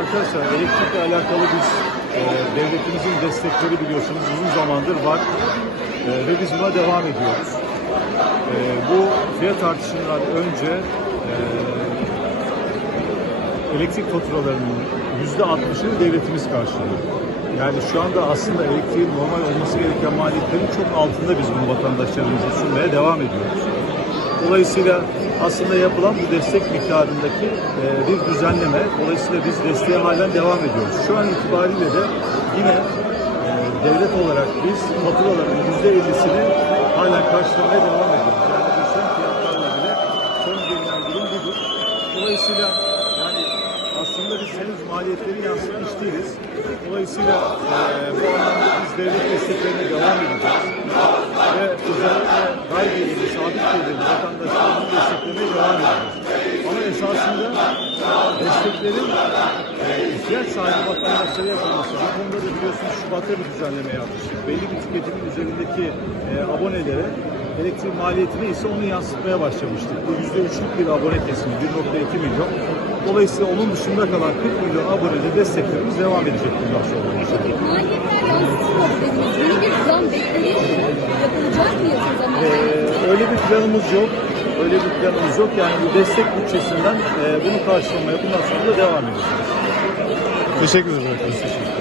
arkadaşlar elektrikle alakalı biz e, devletimizin destekleri biliyorsunuz uzun zamandır var E, ve biz buna devam ediyoruz. E, bu fiyat artışından önce e, elektrik faturalarının yüzde altmışını devletimiz karşılıyor. Yani şu anda aslında elektriğin normal olması gereken maliyetlerin çok altında biz bunu vatandaşlarımıza sunmaya devam ediyoruz. Dolayısıyla aslında yapılan bu destek miktarındaki e, bir düzenleme. Dolayısıyla biz desteğe halen devam ediyoruz. Şu an itibariyle de yine e, devlet olarak biz faturaların yüzde ellisini halen karşılamaya devam ediyoruz. Yani son fiyatlarla bile son gelinen durum budur. Dolayısıyla yani aslında biz henüz maliyetleri yansıtmış değiliz. Dolayısıyla e, bu anlamda biz devlet desteklerine devam edeceğiz. Devam edeceğiz. Ama esasında desteklerin e, ihtiyaç sahibi vatandaşlara yapılması. Bu konuda da biliyorsunuz Şubat'ta bir düzenleme yapmıştık. Belli bir tüketimin üzerindeki e, abonelere elektrik maliyeti neyse onu yansıtmaya başlamıştık. Bu %3'lük bir abone kesimi, 1.2 milyon. Dolayısıyla onun dışında kalan 40 milyon aboneli desteklerimiz devam edecek bundan sonra. Peki maliyetler yansıtmadı dediniz. Yeni bir plan bekleniyor mu? Yapılacak mı zamanda? Ee, öyle bir planımız yok. Öyle bir planımız yok. Yani bu destek bütçesinden e, bunu karşılamaya bundan sonra da devam edeceğiz. Teşekkür ederim.